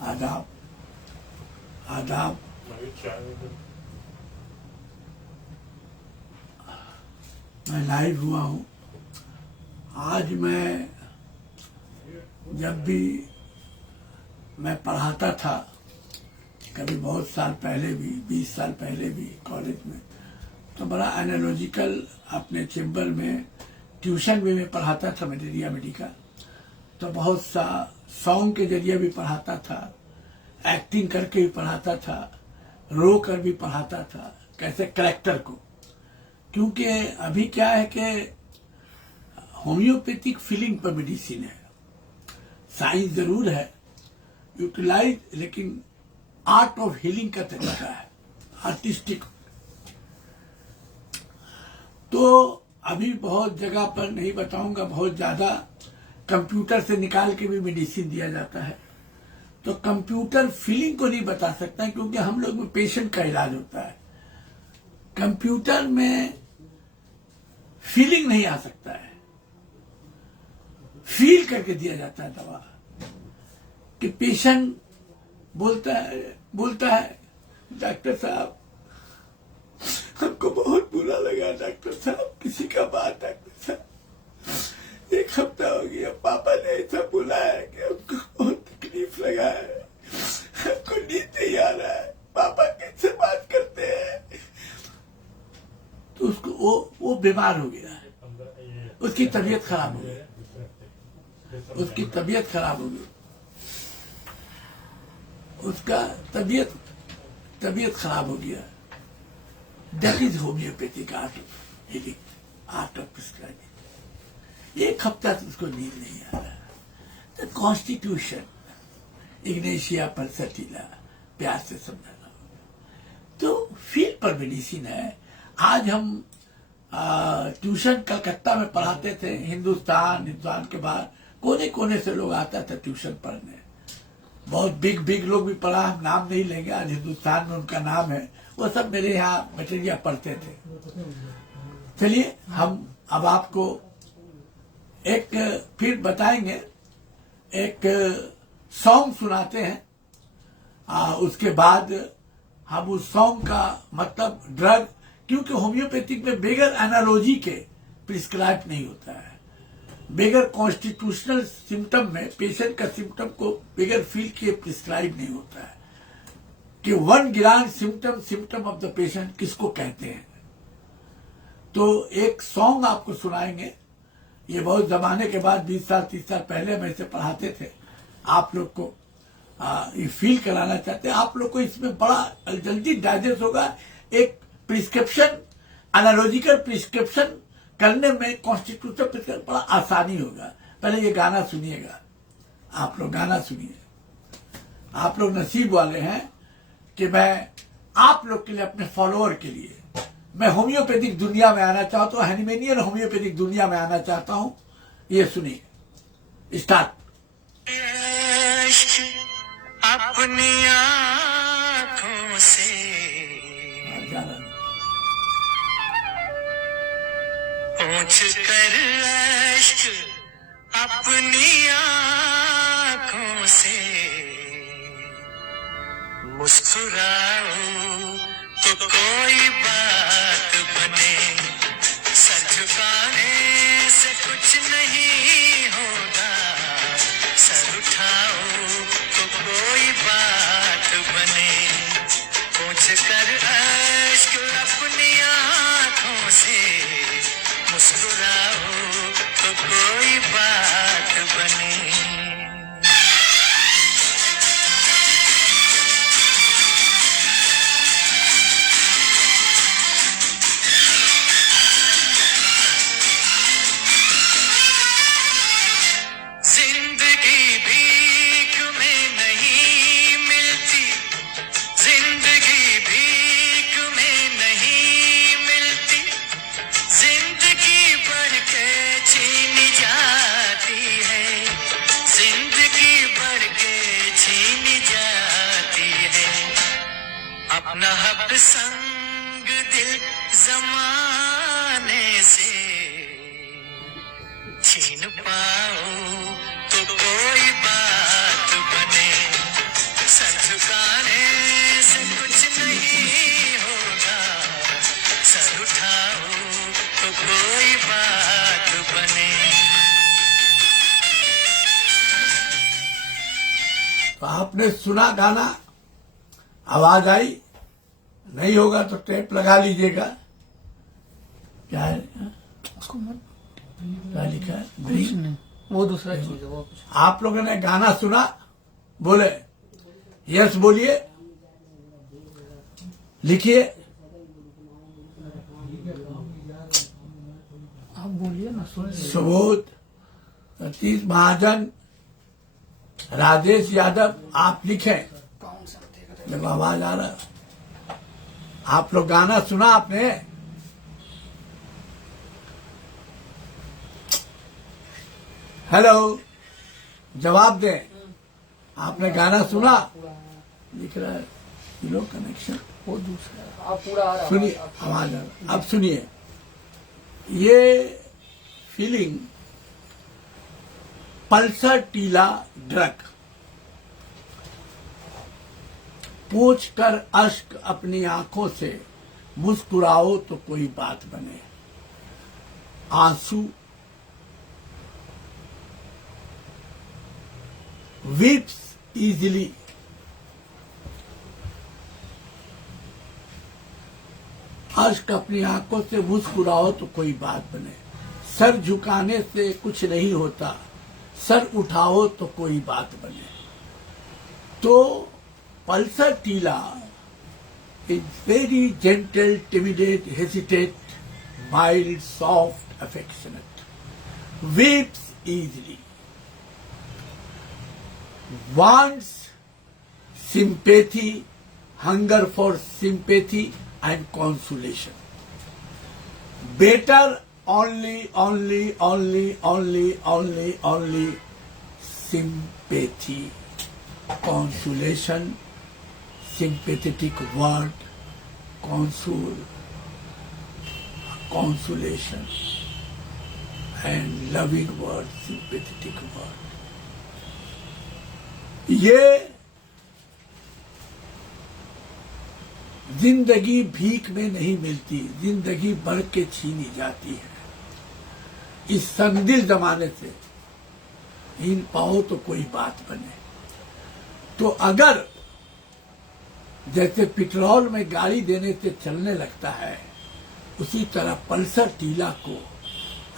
आदाब आदाब। मैं लाइव हुआ हूँ। आज मैं जब भी मैं पढ़ाता था, कभी बहुत साल पहले भी, 20 साल पहले भी कॉलेज में, तो बड़ा एनालॉजिकल अपने चैम्बर में ट्यूशन भी मैं पढ़ाता था मलेरिया मेडिकल। तो बहुत सा सॉन्ग के जरिए भी पढ़ाता था, एक्टिंग करके भी पढ़ाता था, रो कर भी पढ़ाता था, कैसे करेक्टर को। क्योंकि अभी क्या है कि होम्योपैथिक फीलिंग पर मेडिसिन है, साइंस जरूर है यूटिलाइज, लेकिन आर्ट ऑफ हीलिंग का तरीका है, आर्टिस्टिक। तो अभी बहुत जगह पर नहीं बताऊंगा, बहुत ज्यादा कंप्यूटर से निकाल के भी मेडिसिन दिया जाता है। तो कंप्यूटर फीलिंग को नहीं बता सकता, क्योंकि हम लोग में पेशेंट का इलाज होता है, कंप्यूटर में फीलिंग नहीं आ सकता है। फील करके दिया जाता है दवा, कि पेशेंट बोलता है डॉक्टर साहब हमको बहुत बुरा लगा, डॉक्टर साहब किसी का बात, डॉक्टर साहब 1 हफ्ता हो गया पापा ने ऐसा बोला है कि हमको बहुत तकलीफ लगा है, हमको नींद नहीं आ रहा है, पापा कैसे बात करते हैं। तो उसको वो बीमार हो गया है, उसकी तबीयत खराब हो गई, उसकी तबीयत खराब हो गई, उसका तबीयत खराब हो गया। That is homeopathic art of healing, art of prescribing. 1 हफ्ता से उसको नींद नहीं आ रहा। द कॉन्स्टिट्यूशन इग्नेशिया परसेटिला, प्यार से समझाना होगा। तो फील्ड पर मेडिसिन है। आज हम ट्यूशन कलकत्ता में पढ़ाते थे, हिंदुस्तान के बाहर कोने कोने से लोग आता था ट्यूशन पढ़ने। बहुत बिग लोग भी पढ़ा, हम नाम नहीं लेंगे, आज हिंदुस्तान में उनका नाम है, वो सब मेरे यहाँ मटेरिया पढ़ते थे। चलिए हम अब आपको एक फिर बताएंगे, एक सॉन्ग सुनाते हैं। उसके बाद हम उस सॉन्ग का मतलब ड्रग, क्योंकि होम्योपैथिक में बगैर एनालॉजी के प्रिस्क्राइब नहीं होता है, बगैर कॉन्स्टिट्यूशनल सिम्टम में पेशेंट का सिम्टम को बगैर फील किए प्रिस्क्राइब नहीं होता है, कि 1 grand symptom of the patient किसको कहते हैं। तो एक सॉन्ग आपको सुनाएंगे। ये बहुत जमाने के बाद 20 साल 30 साल पहले हम ऐसे पढ़ाते थे। आप लोग को ये फील कराना चाहते हैं, आप लोग को इसमें बड़ा जल्दी डाइजेस्ट होगा। एक प्रिस्क्रिप्शन, एनालॉजिकल प्रिस्क्रिप्शन करने में कॉन्स्टिट्यूशन प्रिस्क्रिप्शन बड़ा आसानी होगा। पहले ये गाना सुनिएगा, आप लोग गाना सुनिए। आप लोग नसीब वाले हैं कि मैं आप लोग के लिए, अपने फॉलोअर के लिए, मैं होम्योपैथिक दुनिया में आना चाहता हूँ, हैनिमेनियन होम्योपैथिक दुनिया में आना चाहता हूँ। ये सुनिए, स्टार्ट। अपनी आँखों से पोंछ कर अश्क, अपनी आँखों से मुस्कुराओ तो कोई बात बने, सर झुकाने से कुछ नहीं होगा, सर उठाओ तो कोई बात बने, पोंछ कर अश्क अपनी आँखों से मुस्कुराओ तो कोई बात बने। अपना हक संग दिल जमाने से छीन पाओ तो कोई तो आपने सुना गाना, आवाज आई, नहीं होगा तो टेप लगा लीजिएगा। क्या है उसको मत, क्या लिखा है? कुछ नहीं, वो दूसरा चीज है, वो कुछ। आप लोगों ने गाना सुना, बोले यस बोलिए, लिखिए। आप बोलिए ना, सुन। सुबोध, सतीश महाजन, राजेश यादव, आप लिखें। कौन सा देगा? जब आवाज आ रहा है, आप लोग गाना सुना आपने? हेलो, जवाब दें। आपने गाना सुना? लिख रहा है लो कनेक्शन। वो दूसरा है। आप पूरा आ रहा है। सुनिए, आवाज आ रहा। अब सुनिए, ये फीलिंग पल्सर टीला ड्रग, पूछ कर अश्क अपनी आंखों से, मुस्कुराओ तो कोई बात बने, आंसू वीप्स इजीली, अश्क अपनी आंखों से मुस्कुराओ तो कोई बात बने, सर झुकाने से कुछ नहीं होता, सर उठाओ तो कोई बात बने। तो Pulsatilla is very gentle, timidate, hesitate, mild, soft, affectionate, weeps easily, wants sympathy, hunger for sympathy and consolation. Better only sympathy, consolation, sympathetic word, consolation, and loving word, sympathetic word. ये जिंदगी भीख में नहीं मिलती, जिंदगी बढ़ के छीनी जाती है। इस संदिल जमाने से इन पाओ तो कोई बात बने। तो अगर जैसे पेट्रोल में गाड़ी देने से चलने लगता है, उसी तरह पल्सर टीला को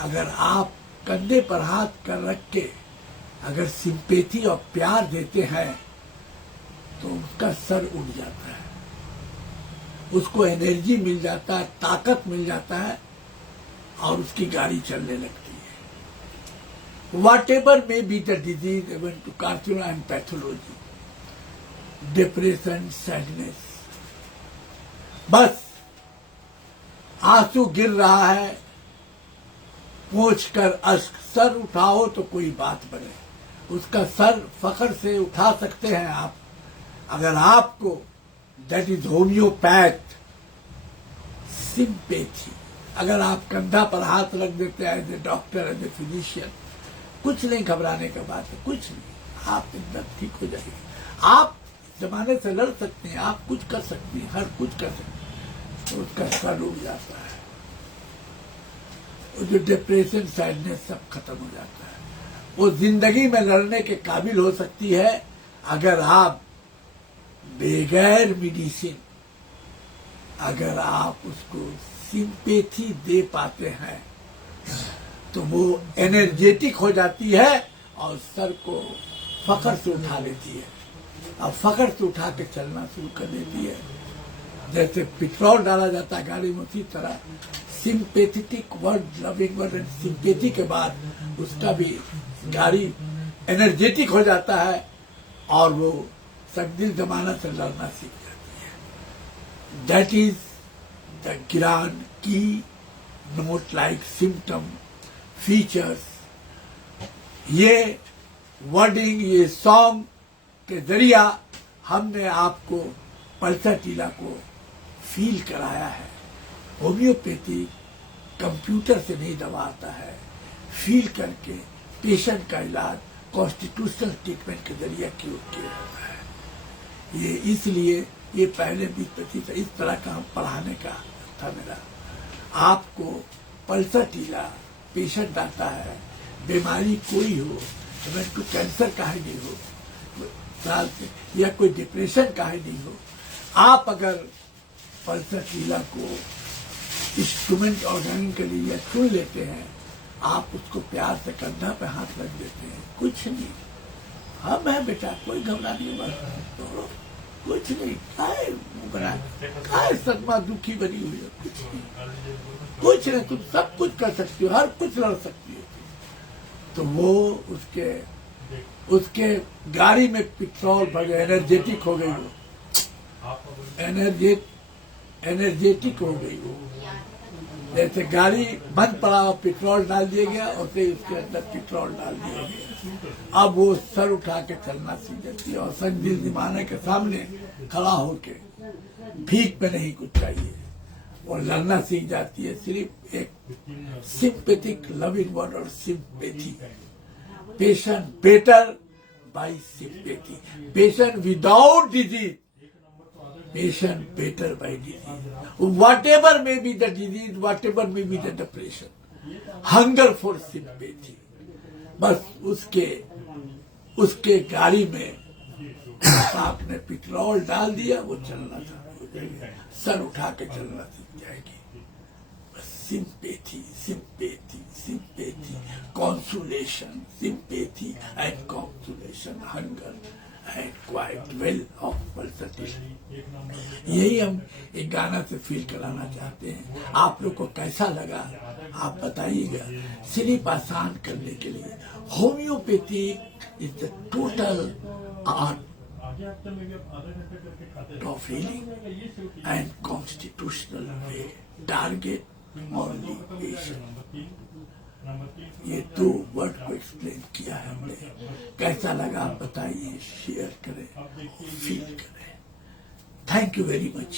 अगर आप कंधे पर हाथ कर रख के अगर सिंपैथी और प्यार देते हैं तो उसका सर उठ जाता है, उसको एनर्जी मिल जाता है, ताकत मिल जाता है और उसकी गाड़ी चलने लगती है। Whatever may be the disease, even to carcino and pathology, depression, sadness, बस आंसू गिर रहा है, पोंछ कर अश्क, सर उठाओ तो कोई बात बने। उसका सर फखर से उठा सकते हैं आप अगर आपको, दैट इज होम्योपैथ सिंपैथी। अगर आप कंधा पर हाथ रख देते हैं as a doctor, as a physician, कुछ नहीं, घबराने का बात है, कुछ नहीं, आप एकदम ठीक हो जाएंगे। आप जमाने से लड़ सकते हैं, आप कुछ कर सकते हैं, हर कुछ कर सकते हैं, तो उसका सर उठ जाता है, जो डिप्रेशन, सैडनेस सब खत्म हो जाता है। वो जिंदगी में लड़ने के काबिल हो सकती है अगर आप बगैर मेडिसिन, अगर आप उसको सिंपैथी दे पाते हैं तो वो एनर्जेटिक हो जाती है और सर को फखर से उठा लेती है। अब फखर से उठा के चलना शुरू कर देती है। जैसे पेट्रोल डाला जाता है गाड़ी में, उसी तरह sympathetic word, loving word and sympathy के बाद उसका भी गाड़ी एनर्जेटिक हो जाता है और वो संदिल जमाना से लड़ना सीख जाती है। दैट इज द ग्रांड की नोट लाइक सिम्टम फीचर्स। ये वर्डिंग, ये सॉन्ग के जरिया हमने आपको पल्सर टीला को फील कराया है। होम्योपैथी कंप्यूटर से नहीं दबाता है, फील करके पेशेंट का इलाज कॉन्स्टिट्यूशनल ट्रीटमेंट के जरिए किया जाता है। ये इसलिए ये पहले 20-25 इस तरह का हम पढ़ाने का था मेरा। आपको पल्सर टीला पेशेंट आता है, बीमारी कोई हो, इवन टू कैंसर का ही नहीं हो, साल से या कोई डिप्रेशन का ही नहीं हो। आप अगर पल्सर टीला को इंस्ट्रूमेंट ऑर्गेनिक के लिए चुन लेते हैं, आप उसको प्यार से कंधा पे हाथ रख देते हैं, कुछ नहीं, हम है बेटा, कोई घबराने वाला तो कुछ नहीं, काय सदमा दुखी बनी हुई है, कुछ नहीं, तुम सब कुछ कर सकती हो, हर कुछ लड़ सकती हो। तो वो उसके गाड़ी में पेट्रोल भर गया, एनर्जेटिक हो गई वो, एनर्जेटिक हो गई वो। जैसे गाड़ी बंद पड़ा और पेट्रोल डाल दिया गया, और फिर उसके अंदर पेट्रोल डाल दिया गया। अब वो सर उठा के चलना सीख जाती है और संजीव जमाने के सामने खड़ा होके भीख में नहीं कुछ चाहिए, और लड़ना सीख जाती है। सिर्फ एक सिंपैथिक लविंग वर्ड और sympathy, patient better by sympathy, patient without disease, patient better by disease. Whatever may be the disease, whatever may be the depression, hunger for sympathy. बस उसके गाड़ी में आपने पेट्रोल डाल दिया, वो चलना था, सर उठा के चलना सीख जाएगी। बस sympathy, sympathy, sympathy, consolation, sympathy and consolation, hunger and quite well off Pulsa. यही हम एक गाना से फील कराना चाहते हैं। आप लोग को कैसा लगा आप बताइएगा। स्लीप आसान करने के लिए homeopathy is the total art of healing and constitutional way, target only patient. ये 2 वर्ड को एक्सप्लेन किया है हमने। कैसा लगा आप बताइए, शेयर करें, फील करें। Thank you very much.